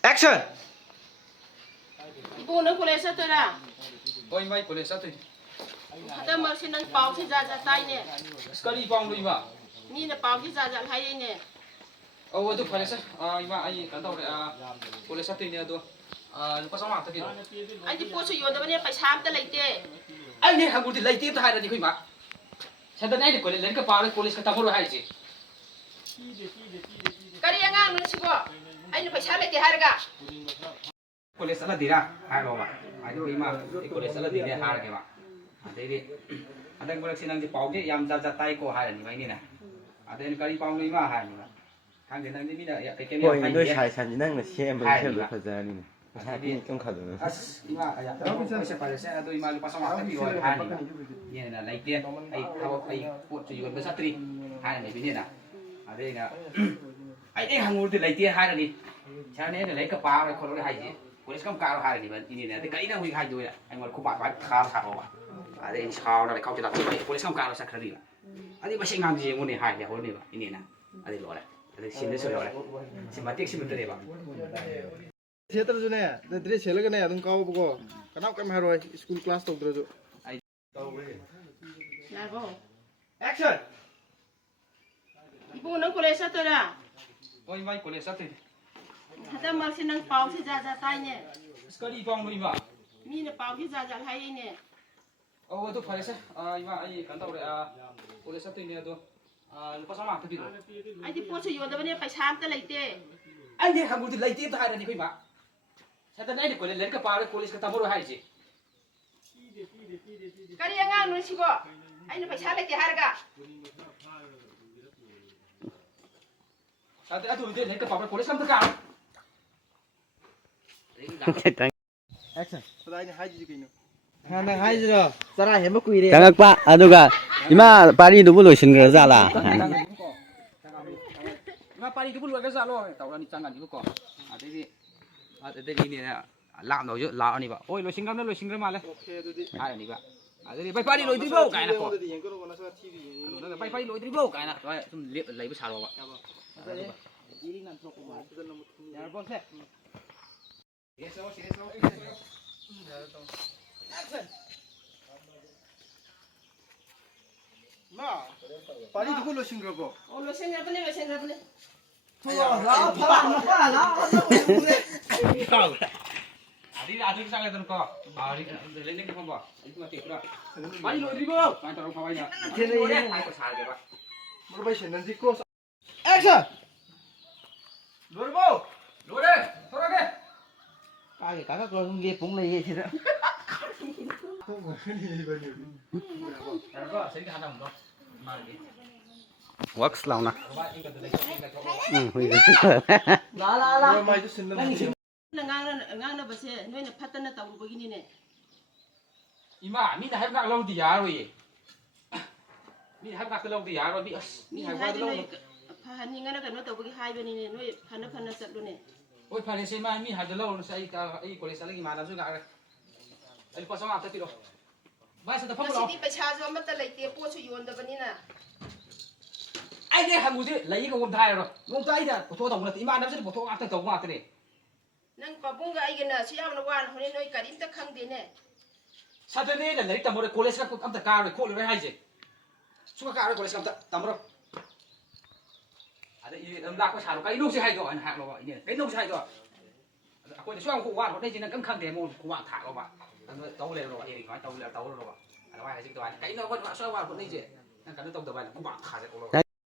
Action! Ibu nang kulit sa tura. Oi mai police atui. Hada masih nang pau si jaja tai ne. Sekali pang lu ima. Ni na pau si jaja hai ne. Oh itu police ima ai kan tahu police atui ni ado. Lupa sama tapi. Ai di posu yo da ne pai sam ta leite. Ai ni hangu di leite ta hai ni kui ma. Sada nai ni police len ka pa police ka tamuru hai ji. Kari angang nu sibo. Ai ni pai sam leite hai ga. Police ala dira hai lo ma. Ai do ima police ala dira hai ke ma. Ade di ada yang boleh sinang di pau ke yang jaja tai ko hai ni mai ni na. Ada yang kali pau lu ima hai ni ma. Hang den ni mi da ya ke ke mi hai ni. ด้วยชายชันนั่งนะเชี่ยมันเชี่ยรถพจานี่นะชายที่ต้องขับเลย As ima aya. Bisa police ado ima lupa sama tapi ko hai ni. Ni na leite ai kau ai put tu yuan besatri. Hai ni bini na. Ada yang ai ni hangu di leite hai ni. Cha ne de lei ka pa ko lo hai ji. Police kam ka hai ni ban ini na. De kai na hui hai du ya. Ai ngol ku ba ba kha kha ba. Ada yang chao na kau kita cuba. Police kam ka lo sakri la. Ada masih ngang di ngone hai ya ko ni ba. Ini na. Ada lo la. Ada sini so lo la. Simpatik simpatik ba. เทียตระจุเนี่ยเดี๋ยวเชื่อแล้วกันเนี่ยต้องเข้าปกก็นับกันมาหน่อยสกูลคลาสตกตระจุ Na go. Action! Ibu nang kulit sa tura. Oi mai police atui. Hada masih nang pau si jaja tai ne. Sekali pang lu ima. Ni na pau si jaja hai ne. Oh itu police ima ai kan tahu police atui ni ado. Lupa sama tapi. Ai di posu yo da ne pai sam ta leite. Ai ni hangu di leite ta hai ni kui ma. Sada nai ni ko len ka pa police ka tamuru hai ji. Kari angang nu sibo. Ai ni pai sam leite hai ga. Ada atu di len ka pa police kam ta ka. แอคชั่นสไลด์เนี่ยให้จีกินเนาะงานนั่งให้จีเหรอสไลด์เห็นมาคุยเลย จังกะอะดูกะอีมาปารีดูบุลุชินกะซะล่ะ Ma pari tu bulu ka sa lo. Tahu ni jangan itu ko. Ada di ni na. Lam no yo la ni ba. Oi lo singgam lo singgam ma le. โอเคดูดิ Ai ni ba. Ada di pai pari lo itu bo kai na ko. ดูดิยังก็รู้นะว่าทีวีอย่างนี้ Pai pari lo itu bo kai na. Tum lep lai bu sa lo ba. อะไรเนี่ยยี่ลิงนั่นตกมาจะนำมาคุย Ya bo se. Eso. มาปารีทุกคนรู้ชิงกระบอก Oh lo sen ga ne lo sen ga ne. ตัวเราพลังมาแล้วเราดูเลย Adi sa ka ko. Ari len ni ko ba. Itu mati pura. Pari lo itu bo. Mai tahu pa na. เทียนเลย Ai ko sa ke ba. มันไปเฉียนนั่นสิโก้แอคชั่น Lurbo. Lure. Thora ke. ปาเกกะก็เรียกปุ้งเลยเฮ็ด พวกมันนี่ไปอยู่ Ko sing ka hadam do. Ma ni. works เรานะ Ba ing ka dai. คุย ลาไม่จะสินนั่นสิ Na ngang na ba se. Noi na phat na tawu begini ne. Ima mi na have ga long di ya ro ye. Mi have ga long di ya ro bi as. Mi Ni have hai ga di long. noi pha ni ngana kan no tawu begi hai ba ni ne. Noi phan na sat lu ne. Oi pare se ma mi have long sai ka ai ko le sa lagi ma na su ga. Ai pa sama ta ti ro. Ba sa ta pa lo. Masih di pai cha zo ma ta leite posu yo da ba ni na. Ai de hangu ji lai ka won thai ro. Ngom tai da pho thong na ti ma na se pho thong a ta tong ma ta ni. Nang pabung ga ai ga na si am na wan hone noi karim ta khang de ne. Sa ta ne da lai ta mo re college ka am ta ka ro ko le hai je. Su ka ro college ka ta tam ro. Ada i dam da ko sa ro kai lu si hai do an ha lo ba ni. Kai lu si hai do. Ko de suang ko wa ro dai ji na kam khang de mo ko wa tha lo ba. An tau le ro ba ni nói tau lo ba. An wa hai ji to an. Kai no wa suang wa ko dai ji. Nan ka tau ta ba ko wa tha je ko lo.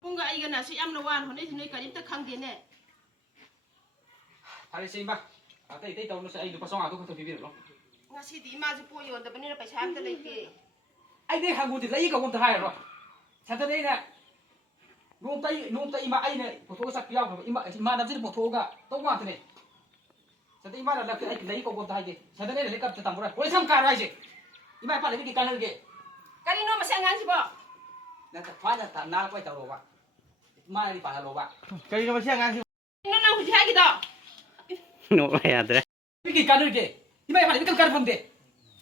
Pabung ga ai ga na si am na wan hone noi karim ta khang de ne. Pare se ba. Ata i tau no sa ai lu pa song a ko to bi bi lo. Ngasi di ma ju po yo da ba ni na pai sam ta leite. Ai de hangu di lai ka won thai ro. Sa ta ne na. Nung tai ma ai ne pho tho sa piao ima na ji pho tho ga to ma ta ne. Sa ta ima na la ai lai ko won thai je. Sa ta ne le ka ta tam ro. Ko sam ka rai je. Ima pa le bi ki kan ge. Kari no ma sa ngang si bo. Na ta fa na ta na ko ta ro ba. Ma ri pa lo ba. ใครจะมาเชี่ยงงานสิ No na hu ji hai gi da. โนไปอ่ะเด้ Bi ki kan ge. Ima pa le bi kan phang de.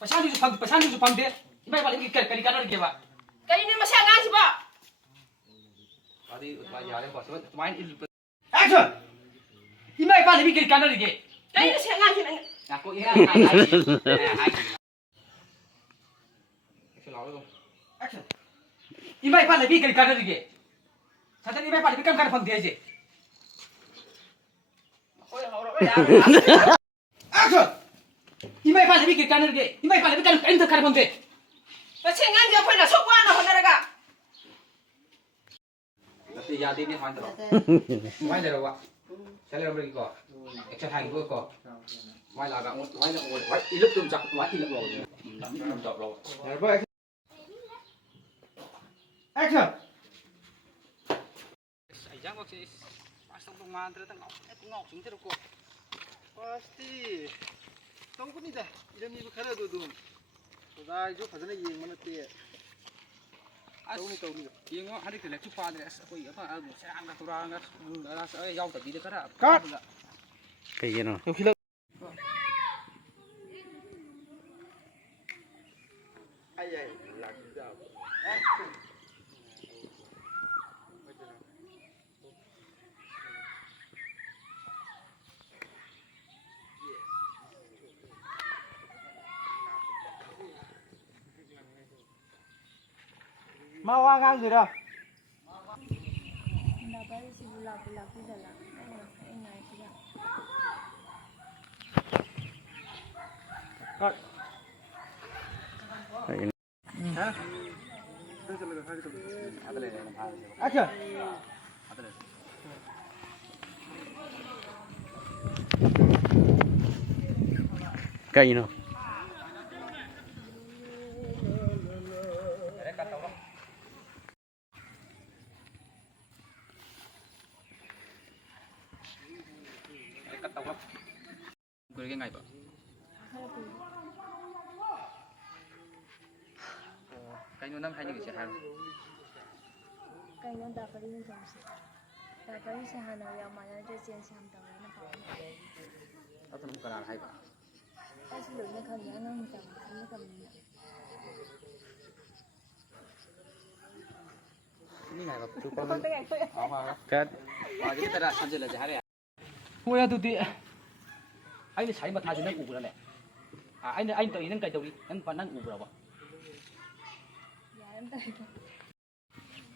Pasan ju phang de. Ima pa le bi kan ge ba. Kari no ma sa ngang si bo. Adi ba ya le ko so. Main il. Action. Ima pa le bi ki kan ge. Cái nó sẽ ngang thì này. Cô ý hai Action. Imai pa lagi kali kada lagi. Satan imai pa lagi kam kada phang dia je. Ôi hổ rồi ya. Action. Imai pa lagi kali kada lagi. Imai pa lagi kada kada phang dia. Nó sẽ ngang giờ phải là sốc quá nó hồi này cả. Tapi ya dia ni phang terus. Mai le ro. Saya le beri ko. Action hang ko. Mai la ga mai la ngồi. Mai iluk tum chak mai iluk lo. Tum chak lo. Action. Jangan kok sih. Pasang tu mantra tang ngok sing terus ko. Pasti. Tahu ko ni dah. Ilan ni bakara do do. Dah jo fazana yeng mana te. Tahu ni. Yeng ngok hari tu lek tu pa dre ko apa aku serang ka turang ka rasa yau ta bi de kara. Cut. Kayak gini. Yung hilang. Ay, lagi daw. Action. Mau ngang gì đâu? Cut. Hả? Action. Kayak gini. Cái ngày vậy. Cái nó năm hai những cái hai. Cái nó đã phải đi làm gì? Đã phải đi xem hàng nào mà nó chơi chơi xem tao nó bảo. Tao không cần làm hay vậy. Tao sẽ lựa những con nhỏ nó tao không có cầm. Ini ngày vậy. Chụp con. Cut. Jadi kita dah sambil aja hari ya. Ôi tu ti. Anh này sai mà thay cho nó ủ rồi này. Anh tự nhiên cái đầu đi, anh còn đang ủ rồi không? Dạ em thấy.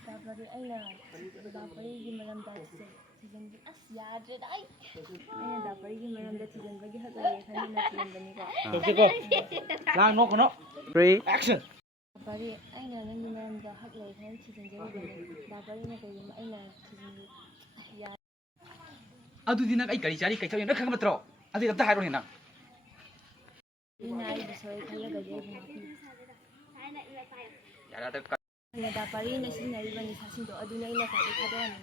Đã phải đi anh là đã phải đi mà làm đại sự thì dân bị ắt giá rồi đấy. Anh là đã phải đi mà làm đại sự dân phải hết rồi thay nên là tiền bên này cả. Được chưa cô? Lang nó của nó. Three. Action. Đã phải đi anh là nó như làm đã hết rồi thay thì dân chơi bên này. Đã phải đi mà cái gì mà anh là thì dân dạ. Aduh nang ay kari cari kacau yang nak kang betro. Adi tak tahu ni nang. Ini ai bisa kalau gak jadi. Ya ada tak. Anh là đã phải đi này xin này bên này xin đồ ở đây này là phải đi thay đồ này.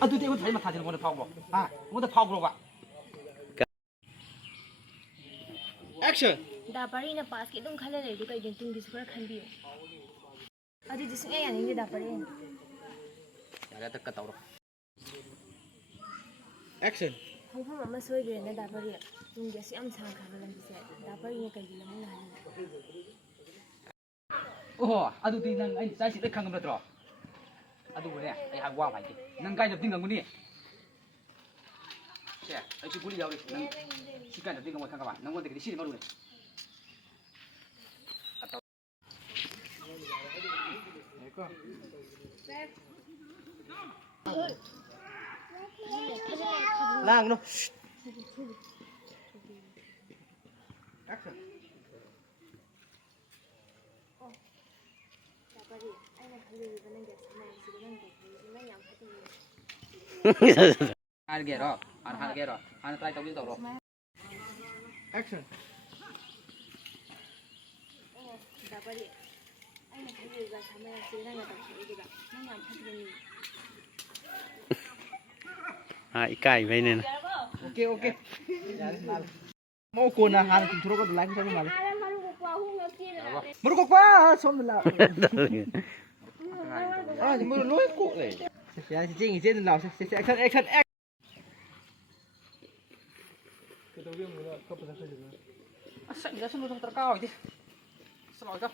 Aduh dia pun thay mà thay cho con được phao không? Con được phao không ạ? Action. Đã phải đi là pass cái đông khai lại được cái dân tung đi super khăn biểu. Ở đây chính ai anh đi đã phải đi. Ya ada tak tahu. Action. Không phải mà xui cái này đã phải đi. Tung cái xem sang khăn làm gì sẽ đã phải đi cái gì làm này. Oh, aduh ti nang ay sai si tak kang betro. Aduh ni ay hagwa phải ki. Nang kai được tin ngang ni. Che, ay si kuli jauh ni. Nang si kai được tin ngang kang kawan. Nang ko dekati si malu ni. Lang nó. Action. Đã phải đi anh là khai lại bên này cái này chỉ bên này cái này nhắm hết rồi. Hai cái đó, hai cái đó. Hai tay tao biết tao rồi. Action. Đã phải đi anh là khai lại bên này chỉ bên này cái này nhắm hết rồi. Ikai vậy nên. Okay, okay. Mau ko na han thuro ko like sa mal. Marukok pa, som la. Ni mo loi ko eh. Ya si jing trên nào sẽ action action. Cái đầu tiên nó có phải là Asa dia sunu sang terkau itu. Selalu kau.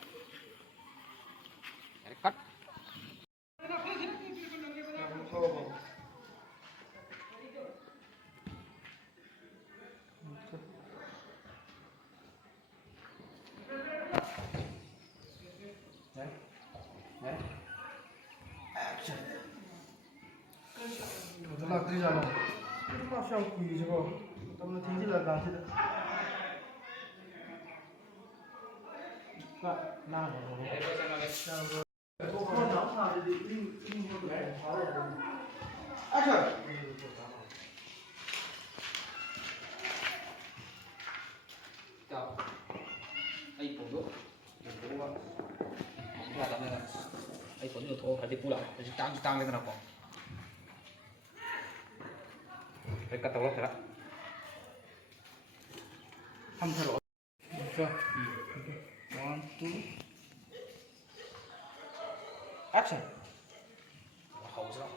Cut. ꯂꯥꯛꯇ꯭ꯔꯤꯖꯥꯠꯅꯣ ꯃꯥꯁꯨ ꯌꯥꯝ ꯀꯨꯏꯔꯤꯁꯤꯕꯣ ꯃꯇꯝꯅ ꯊꯦꯡꯖꯤꯜꯂꯛꯑꯀꯥꯟꯁꯤꯗ Ay phone đó, là tao này ai phone được thôi, phải đi pula, phải tăng lên nào còn, phải cắt tàu rồi đó, thăm theo lối, chưa, 1, 2, action, hậu sao?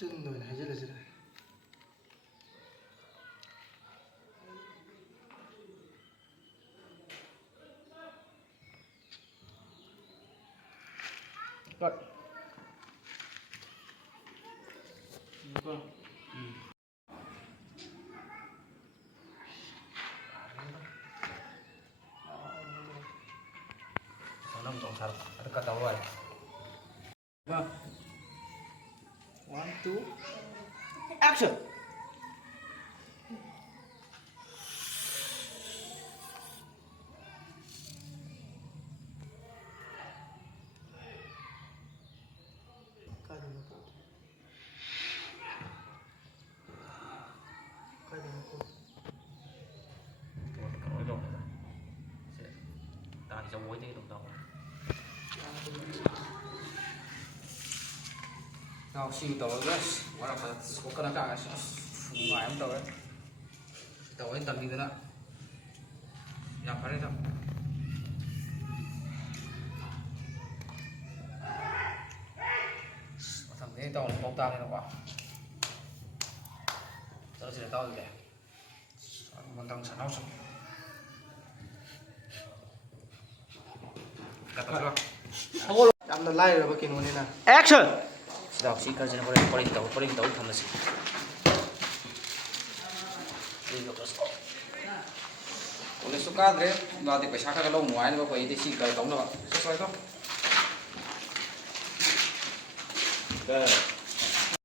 Chân rồi này rất là Rồi. Vâng. Nó tổng sao? Ada kata awal. Vâng. 1, 2, action. Trong mối thế đồng đồng nào siêu tàu guys quá là phải có cân nặng ngoài em tàu đấy tàu ấy tầm đi thế nào làm phải đấy đâu thằng thế tàu bóng ta này nó quá tao chỉ là tao gì một thằng sản xuất ꯌꯥꯝꯅ ꯂꯥꯏꯔꯕ ꯀꯩꯅꯣꯅꯤꯅ action ꯁꯤꯗ ꯁꯤ ꯈꯔꯁꯤꯅ ꯍꯣꯔꯦꯟ ꯇꯧ ꯊꯝꯃꯁꯤ ꯀꯣꯂꯦꯖꯁꯨ ꯀꯥꯗ꯭ꯔꯦ ꯃꯥꯗꯤ ꯄꯩꯁꯥ ꯈꯔ ꯂꯧ ꯅꯨꯡꯉꯥꯏꯅꯕ ꯑꯩꯈꯣꯏꯗꯤ ꯁꯤ ꯈꯔ ꯇꯧꯅꯕ ꯁꯣꯏꯗꯣ